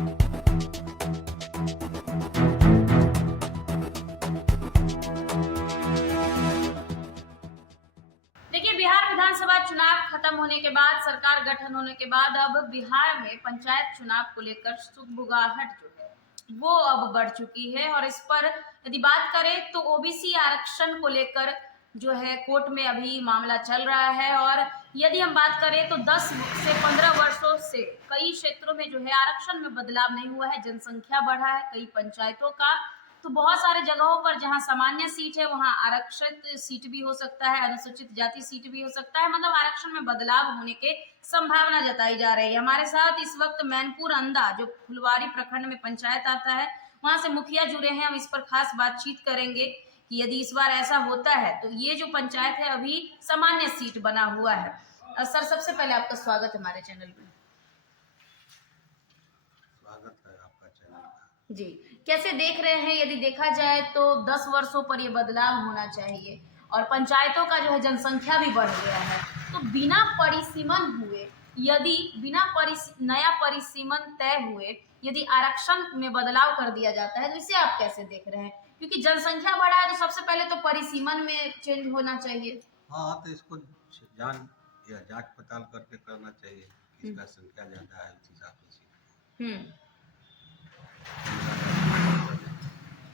देखिए, बिहार विधानसभा चुनाव खत्म होने के बाद, सरकार गठन होने के बाद अब बिहार में पंचायत चुनाव को लेकर सुगबुगाहट जो है वो अब बढ़ चुकी है। और इस पर यदि बात करें तो ओबीसी आरक्षण को लेकर जो है कोर्ट में अभी मामला चल रहा है। और यदि हम बात करें तो 10 से 15 वर्षों से कई क्षेत्रों में जो है आरक्षण में बदलाव नहीं हुआ है, जनसंख्या बढ़ा है कई पंचायतों का। तो बहुत सारे जगहों पर जहां सामान्य सीट है वहां आरक्षित सीट भी हो सकता है, अनुसूचित जाति सीट भी हो सकता है, मतलब आरक्षण में बदलाव होने के संभावना जताई जा रही है। हमारे साथ इस वक्त मैनपुर अंदा जो फुलवारी प्रखंड में पंचायत आता है वहां से मुखिया जुड़े हैं। हम इस पर खास बातचीत करेंगे कि यदि इस बार ऐसा होता है तो ये जो पंचायत है अभी सामान्य सीट बना हुआ है। सर, सबसे पहले आपका स्वागत है हमारे चैनल में। स्वागत है आपका चैनल का। जी, कैसे देख रहे हैं, यदि देखा जाए तो 10 वर्षों पर यह बदलाव होना चाहिए और पंचायतों का जो है जनसंख्या भी बढ़ गया है, तो बिना परिसीमन हुए, यदि नया परिसीमन तय हुए यदि आरक्षण में बदलाव कर दिया जाता है तो इसे आप कैसे देख रहे हैं? क्योंकि जनसंख्या बढ़ा है तो सबसे पहले तो परिसीमन में चेंज होना चाहिए। हाँ, तो इसको जांच पड़ताल करके करना चाहिए, किसका संख्या ज्यादा है उस हिसाब से।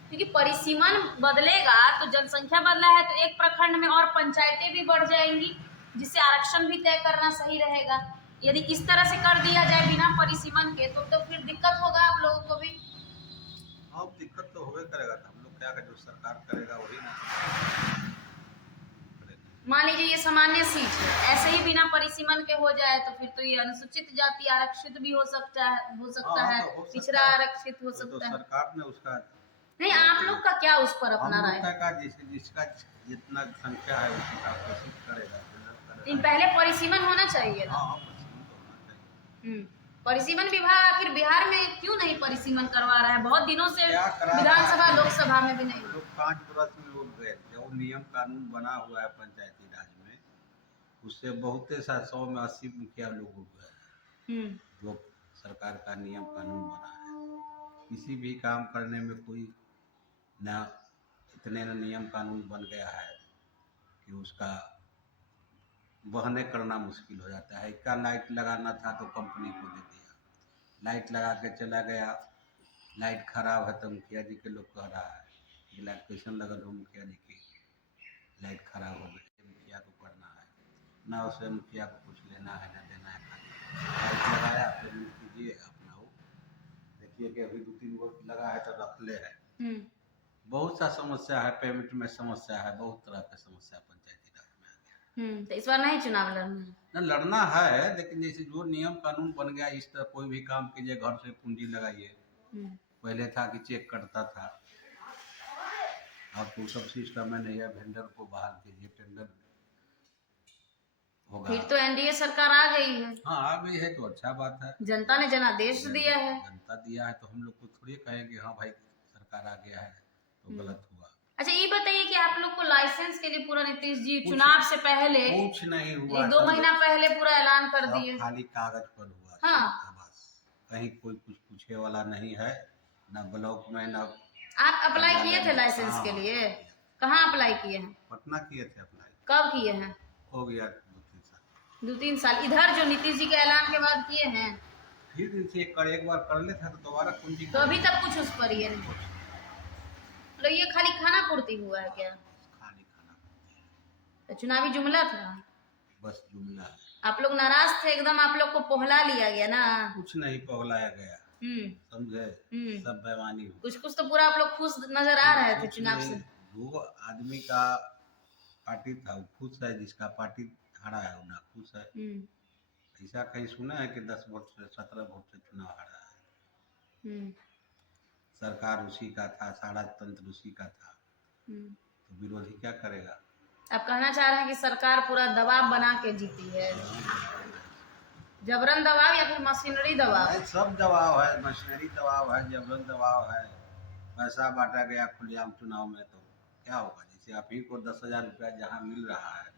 क्योंकि परिसीमन बदलेगा तो जनसंख्या बदला है तो एक प्रखंड में और पंचायतें भी बढ़ जाएंगी, जिससे आरक्षण भी तय करना सही रहेगा। यदि इस तरह से कर दिया जाए बिना परिसीमन के तो फिर दिक्कत होगा आप लोगों को भी। हाँ, दिक्कत तो होबे करेगा, तो हम लोग क्या करें, जो सरकार करेगा वही ना। मान लीजिए ये सामान्य सीट है, ऐसे ही बिना परिसीमन के हो जाए तो फिर तो ये अनुसूचित जाति आरक्षित भी हो सकता है, तो पिछड़ा आरक्षित हो सकता है। सरकार ने उसका नहीं, आप लोग का क्या उस पर अपना राय है? जिसका जितना संख्या है उस हिसाब से सीट करेगा। पहले परिसीमन होना चाहिए ना। हाँ, परिसीमन तो होना चाहिए। परिसीमन विभाग आखिर बिहार में क्यों नहीं परिसीमन करवा रहा है? बहुत दिनों से विधानसभा लोकसभा में भी नहीं। लोग 5 वर्ष में लोग गए, जो नियम कानून बना हुआ है पंचायती राज में, उससे बहुत 100 में 80 मुखिया लोग हो गए। जो सरकार का नियम कानून बना है, किसी भी काम करने में कोई ना इतने न नियम कानून बन गया है कि उसका बहने करना मुश्किल हो जाता है। इसका लाइट लगाना था तो कंपनी को दे दिया, लाइट लगा के चला गया, लाइट खराब है तो मुखिया जी के लोग कह रहा है कि लाइट कैसे लगल हो, मुखिया जी की लाइट खराब हो गई, मुखिया को करना है ना, उससे मुखिया को कुछ लेना है ना देना है। लाइट लगाया, पेमेंट कीजिए अपना, वो देखिए कि अभी 2-3 वोट लगा है तो रख ले है। बहुत सा समस्या है, पेमेंट में समस्या है, बहुत तरह की समस्या पंचायती राज में आ गया। तो इस बार नहीं चुनाव लड़ना ना, लड़ना है, लेकिन जैसे जो नियम कानून बन गया, इस तरह कोई भी काम कीजिए, घर से पूंजी लगाइए। पहले था कि चेक कटता था, अब तो सब सिस्टम में नहीं है, वेंडर को बहाल कीजिए, टेंडर होगा। फिर तो एनडीए सरकार आ गई है। हाँ, आ गई है तो अच्छा बात है, जनता ने जनादेश दिया है। जनता दिया है तो हम लोग को थोड़ी कहेंगे हाँ भाई सरकार आ गया है तो गलत हुआ। अच्छा, ये बताइए कि आप लोग को लाइसेंस के लिए पूरा नीतीश जी चुनाव से पहले कुछ नहीं हुआ, 2 महीना पहले पूरा ऐलान कर दिए, खाली कागज पर हुआ। हाँ, बस, कहीं कोई कुछ पूछे वाला नहीं है, ना ब्लॉक में ना। आप अप्लाई किए थे लाइसेंस के लिए? कहाँ अप्लाई किए हैं? पटना किए थे अप्लाई। कब किए हैं? हो गया 2-3 साल। 2-3 साल। इधर जो नीतीश जी के ऐलान के बाद किए हैं? फिर से एक बार कर लेता तो दोबारा कुंजी, तो अभी तक कुछ उस पर ही नहीं, मतलब ये खाली खाना पूर्ति हुआ है क्या? खाली खाना तो चुनावी जुमला था, बस जुमला। आप लोग नाराज थे एकदम, आप लोग को पोहला लिया गया ना? कुछ नहीं पगलाया गया, समझे, सब बेईमानी हो। कुछ तो पूरा आप लोग खुश नजर आ रहे थे चुनाव से। जो आदमी का पार्टी था वो खुश है, जिसका पार्टी हारा है वो ना खुश है। ऐसा कहीं सुना है कि 10 वोट से 17 वोट से चुनाव हारा है? सरकार उसी का था, सारा तंत्र उसी का था, तो विरोधी क्या करेगा? आप कहना चाह रहे हैं कि सरकार पूरा दबाव बना के जीती है, जबरन दबाव या फिर मशीनरी दबाव? सब दबाव है, मशीनरी दबाव है, जबरन दबाव है। पैसा बांटा गया खुलेआम चुनाव में, तो क्या होगा? जैसे आप ही को 10,000 रुपया जहाँ मिल रहा है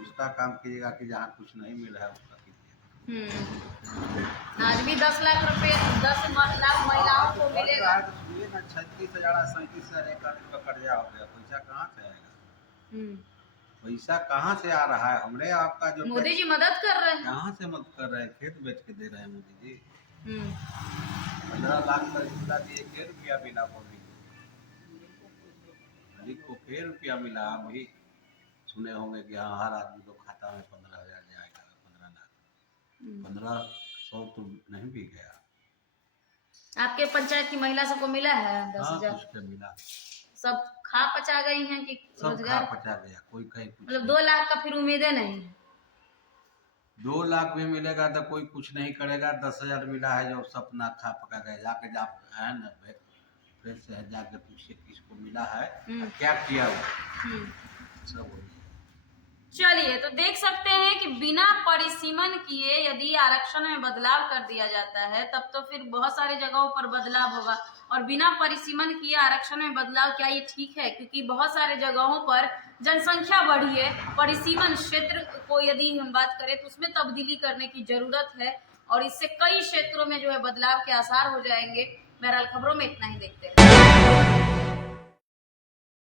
उसका काम कीजिएगा, कि जहाँ कुछ नहीं मिल रहा है उसका कीजिएगा। आज भी 10 लाख ना 36,000 37,000 एकड़ का कर्जा हो गया, पैसा कहाँ से आएगा? पैसा कहाँ से आ रहा है? हमने आपका जो मोदी जी मदद कर रहे हैं। कहाँ से मदद कर रहे हैं? खेत बेच के दे रहे हैं मोदी जी। 15 लाख का रिश्ता दिए, के रुपया मिला मोदी को? के रुपया मिला? आप भी सुने होंगे कि हाँ हर आदमी को खाता में 15,000 जाएगा, 15 लाख 1500 तो नहीं भी गया। आपके पंचायत की महिला सबको मिला है 10,000? कुछ तो मिला, सब खा पचा गई हैं कि सब खा रोजगार? पचा गया, कोई कहीं कुछ मतलब नहीं। 2 लाख का फिर उम्मीदें नहीं है। 2 लाख भी मिलेगा तो कोई कुछ नहीं करेगा। 10,000 मिला है जो सपना खा पका गया। जाके है ना फिर से जाके पूछिए किसको मिला है और क्या किया वो, सब वही है। चलिए, तो देख सकते हैं कि बिना परिसीमन किए यदि आरक्षण में बदलाव कर दिया जाता है तब तो फिर बहुत सारे जगहों पर बदलाव होगा। और बिना परिसीमन किए आरक्षण में बदलाव, क्या ये ठीक है? क्योंकि बहुत सारे जगहों पर जनसंख्या बढ़ी है, परिसीमन क्षेत्र को यदि हम बात करें तो उसमें तब्दीली करने की जरूरत है और इससे कई क्षेत्रों में जो है बदलाव के आसार हो जाएंगे। बहरहाल खबरों में इतना ही, देखते हैं।